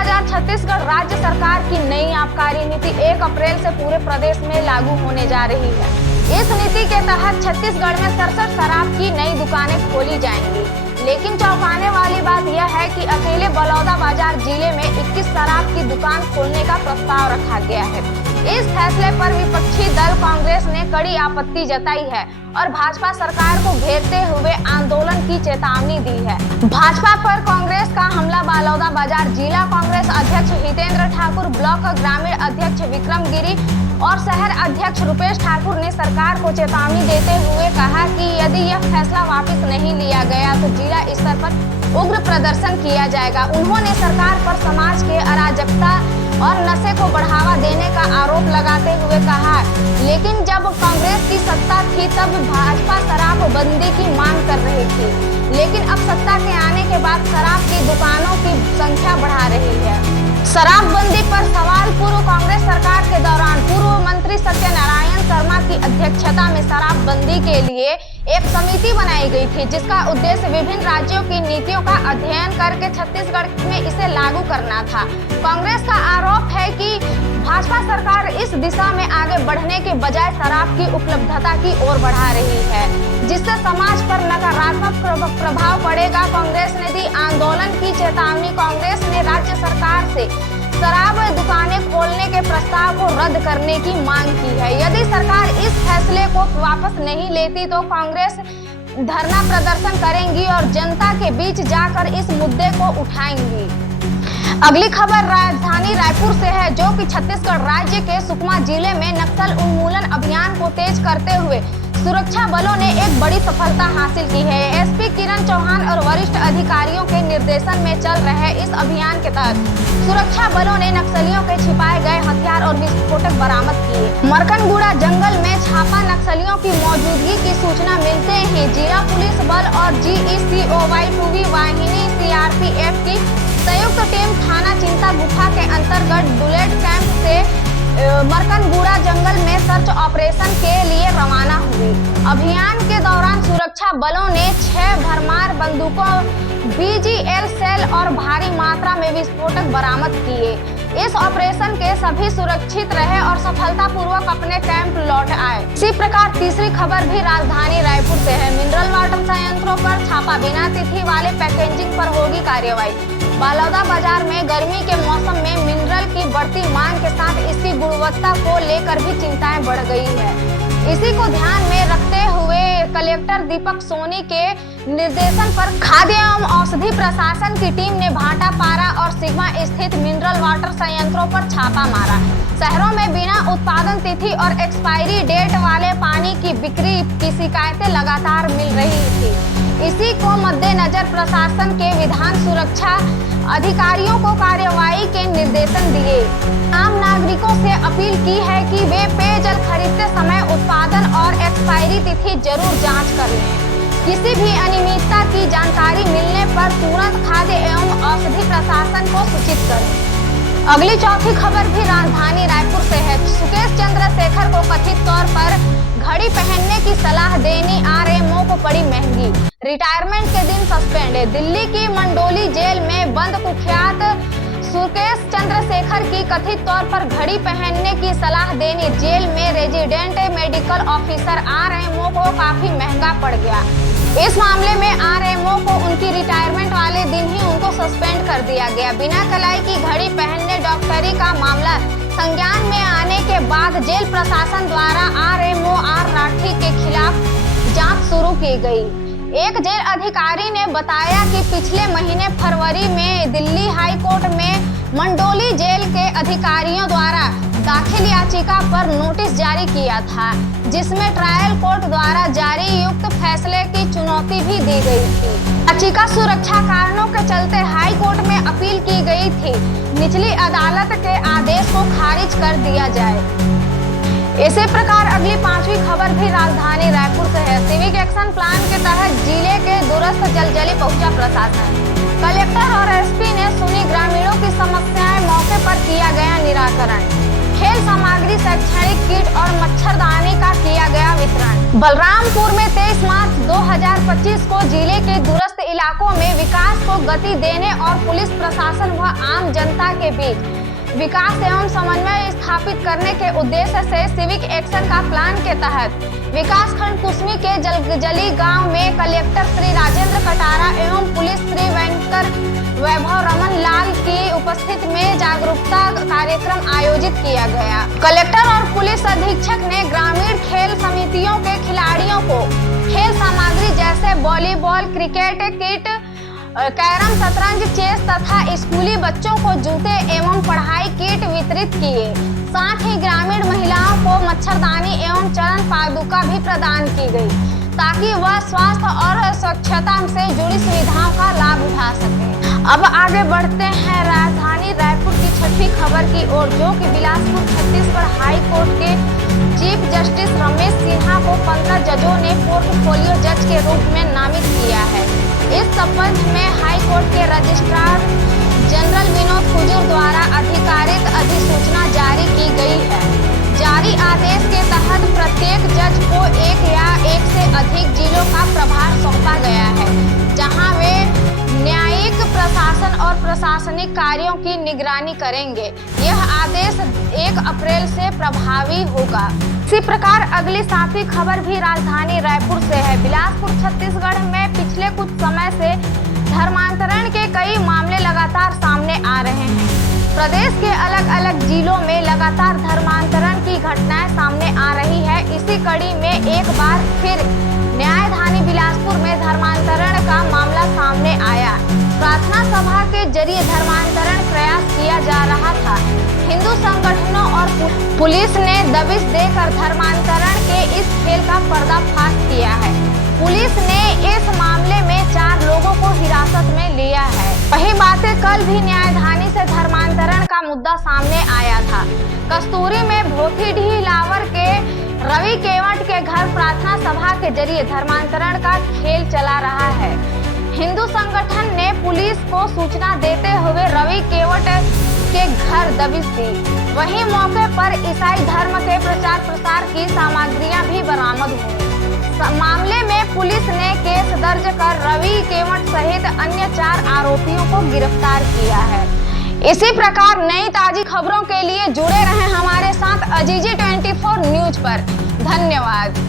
बाजार छत्तीसगढ़ राज्य सरकार की नई आबकारी नीति 1 अप्रैल से पूरे प्रदेश में लागू होने जा रही है। इस नीति के तहत छत्तीसगढ़ में 67 शराब की नई दुकानें खोली जाएंगी। लेकिन चौंकाने वाली बात यह है कि अकेले बलौदा बाजार जिले में 21 शराब की दुकान खोलने का प्रस्ताव रखा गया है। इस फैसले पर विपक्षी दल कांग्रेस ने कड़ी आपत्ति जताई है और भाजपा सरकार को घेरते हुए आंदोलन की चेतावनी दी है। भाजपा पर कांग्रेस का हमला। बलौदा बाजार जिला कांग्रेस अध्यक्ष हितेंद्र ठाकुर, ब्लॉक ग्रामीण अध्यक्ष विक्रम गिरी और शहर अध्यक्ष रुपेश ठाकुर ने सरकार को चेतावनी देते हुए कहा कि यदि यह फैसला वापस नहीं लिया गया तो जिला स्तर पर उग्र प्रदर्शन किया जाएगा। उन्होंने सरकार पर समाज के अराजकता और नशे को बढ़ावा देने का आरोप लगाते हुए कहा, लेकिन जब कांग्रेस की सत्ता थी तब भाजपा शराबबंदी की मांग कर रही थी, लेकिन अब सत्ता के आने के बाद शराब की दुकानों की संख्या बढ़ा रही है। शराबबंदी पर सवाल। पूर्व कांग्रेस सरकार के दौरान पूर्व मंत्री सत्यनारायण शर्मा की अध्यक्षता में शराबबंदी के लिए एक समिति बनाई गई थी, जिसका उद्देश्य विभिन्न राज्यों की नीतियों का अध्ययन करके छत्तीसगढ़ में इसे लागू करना था। कांग्रेस का आरोप है कि भाजपा सरकार इस दिशा में आगे बढ़ने के बजाय शराब की उपलब्धता की ओर बढ़ा रही है, जिससे समाज पर नकारात्मक प्रभाव पड़ेगा। कांग्रेस ने दी आंदोलन की चेतावनी। कांग्रेस ने राज्य सरकार से शराब दुकानें खोलने के प्रस्ताव को रद्द करने की मांग की है। यदि सरकार इस फैसले को वापस नहीं लेती तो कांग्रेस धरना प्रदर्शन करेंगी और जनता के बीच जाकर इस मुद्दे को उठाएंगी। अगली खबर राजधानी रायपुर से है, जो कि छत्तीसगढ़ राज्य के सुकमा जिले में नक्सल उन्मूलन अभियान को तेज करते हुए सुरक्षा बलों ने एक बड़ी सफलता हासिल की है। एसपी किरण चौहान और वरिष्ठ अधिकारियों के निर्देशन में चल रहे इस अभियान के तहत सुरक्षा बलों ने नक्सलियों के छिपाए गए हथियार और विस्फोटक बरामद किए। मरकनगुड़ा जंगल में छापा। नक्सलियों की मौजूदगी की सूचना मिलते ही जिला पुलिस बल और GECOY 2V वाहिनी CRPF की संयुक्त टीम थाना चिंता गुफा के अंतर्गत बुलेट कैंप से मरकनगुड़ा जंगल में सर्च ऑपरेशन के लिए रवाना हुई। अभियान के दौरान सुरक्षा बलों ने 6 भरमार बंदूकों, BGL सेल और भारी मात्रा में विस्फोटक बरामद किए। इस ऑपरेशन के सभी सुरक्षित रहे और सफलतापूर्वक अपने कैंप लौट आए। इसी प्रकार तीसरी खबर भी राजधानी रायपुर से है। मिनरल वाटर संयंत्रों पर छापा। बिना तिथि वाले पैकेजिंग पर होगी कार्रवाई। बलौदा बाजार में गर्मी के मौसम में मिनरल की बढ़ती मांग के साथ इसकी गुणवत्ता को लेकर भी चिंताएं बढ़ गई है। इसी को ध्यान में रखते हुए कलेक्टर दीपक सोनी के निर्देशन पर खाद्य एवं औषधि प्रशासन की टीम ने भाटापारा और सिग्मा स्थित मिनरल वाटर संयंत्रों पर छापा मारा। शहरों में बिना उत्पादन तिथि और एक्सपायरी डेट वाले पानी की बिक्री की शिकायतें लगातार मिल रही थी। इसी को मद्देनजर प्रशासन के विधान सुरक्षा अधिकारियों को कार्रवाई के निर्देशन दिए। आम नागरिकों से अपील की है कि वे पेयजल खरीदते समय उत्पादन और एक्सपायरी तिथि जरूर जांच कर लें। किसी भी अनियमितता की जानकारी मिलने पर तुरंत खाद्य एवं औषधि प्रशासन को सूचित करें। अगली चौथी खबर भी राजधानी रायपुर से है। सुकेश चंद्रशेखर को कथित तौर पर घड़ी पहनने की सलाह देनी RMO को पड़ी महंगी। रिटायरमेंट के दिन सस्पेंड। दिल्ली की मंडोली जेल में बंद कुख्यात सुकेश चंद्रशेखर की कथित तौर पर घड़ी पहनने की सलाह देनी जेल में रेजिडेंट मेडिकल ऑफिसर RMO को काफी महंगा पड़ गया। इस मामले में RMO को उनकी रिटायरमेंट वाले दिन ही उनको सस्पेंड कर दिया गया। बिना कलाई की घड़ी पहनने डॉक्टरी का मामला संज्ञान में आने के बाद जेल प्रशासन द्वारा RMO R राठी के खिलाफ जांच शुरू की गई। एक जेल अधिकारी ने बताया कि पिछले महीने फरवरी में दिल्ली हाई कोर्ट में मंडोली जेल के अधिकारियों द्वारा दाखिल याचिका पर नोटिस जारी किया था, जिसमें ट्रायल कोर्ट द्वारा जारी युक्त फैसले की चुनौती भी दी गई थी। याचिका सुरक्षा कारणों के चलते हाई कोर्ट में अपील की गई थी। निचली अदालत के आदेश को खारिज कर दिया जाए। इसी प्रकार अगली पांचवी खबर भी राजधानी रायपुर से है। सिविक एक्शन प्लान के तहत जिले के दूरस्थ जलजली पहुंचा प्रशासन। कलेक्टर और SP ने सुनी ग्रामीणों की समस्याएं, मौके पर किया गया निराकरण। खेल सामग्री, शैक्षणिक किट और मच्छरदानी का किया गया वितरण। बलरामपुर में 23 मार्च 2025 को जिले के दूरस्थ इलाकों में विकास को गति देने और पुलिस प्रशासन व आम जनता के बीच विकास एवं समन्वय स्थापित करने के उद्देश्य से सिविक एक्शन का प्लान के तहत विकास खंड कुसमी के जलगजली गांव में कलेक्टर श्री राजेंद्र कटारा एवं पुलिस श्री वैभव रमन लाल की उपस्थिति में जागरूकता कार्यक्रम आयोजित किया गया। कलेक्टर और पुलिस अधीक्षक ने ग्रामीण खेल समितियों के खिलाड़ियों को खेल सामग्री जैसे वॉलीबॉल, क्रिकेट किट, कैरम, शतरंज, चेस तथा स्कूली बच्चों को जूते एवं पढ़ाई किट वितरित किए। साथ ही ग्रामीण महिलाओं को मच्छरदानी एवं चरण पादुका भी प्रदान की गई ताकि वह स्वास्थ्य और स्वच्छता से जुड़ी सुविधाओं का लाभ उठा सके। अब आगे बढ़ते हैं राजधानी रायपुर की छठी खबर की ओर, जो कि बिलासपुर छत्तीसगढ़ हाई कोर्ट के चीफ जस्टिस रमेश सिन्हा को 15 जजों ने पोर्टफोलियो जज के रूप में नामित किया है। इस संबंध में हाई कोर्ट के रजिस्ट्रार जनरल विनोद कुजूर द्वारा अधिकारिक अधिसूचना जारी की गई है। जारी आदेश के तहत प्रत्येक जज को एक या एक से अधिक जिलों का प्रभार सौंपा गया है, जहां वे न्यायिक प्रशासन और प्रशासनिक कार्यों की निगरानी करेंगे। यह आदेश 1 अप्रैल से प्रभावी होगा। इसी प्रकार अगली 7वीं खबर भी राजधानी रायपुर से है। बिलासपुर छत्तीसगढ़ में पिछले कुछ समय से धर्मांतरण के कई मामले लगातार सामने आ रहे हैं। प्रदेश के अलग अलग जिलों में लगातार धर्मांतरण की घटनाएं सामने आ रही है। इसी कड़ी में एक बार फिर न्यायधानी बिलासपुर में धर्मांतरण का मामला सामने आया। प्रार्थना सभा के जरिए धर्मांतरण प्रयास किया जा रहा था। हिंदू संगठनों और पुलिस ने दबिश देकर धर्मांतरण के इस खेल का पर्दाफाश किया है। पुलिस ने इस मामले में 4 लोगों को हिरासत में लिया है। वही बातें कल भी न्यायधानी से धर्मांतरण का मुद्दा सामने आया था। कस्तूरी में भोथीडीह लावर के रवि केवट के घर प्रार्थना सभा के जरिए धर्मांतरण का खेल चला रहा है। हिंदू संगठन ने पुलिस को सूचना देते हुए रवि केवट के घर दबिश दी। वहीं मौके पर ईसाई धर्म के प्रचार प्रसार की सामग्रियां भी बरामद हुई। मामले में पुलिस ने केस दर्ज कर रवि केवट सहित अन्य 4 आरोपियों को गिरफ्तार किया है। इसी प्रकार नई ताजी खबरों के लिए जुड़े रहें हमारे साथ अजीजी 24 न्यूज पर। धन्यवाद।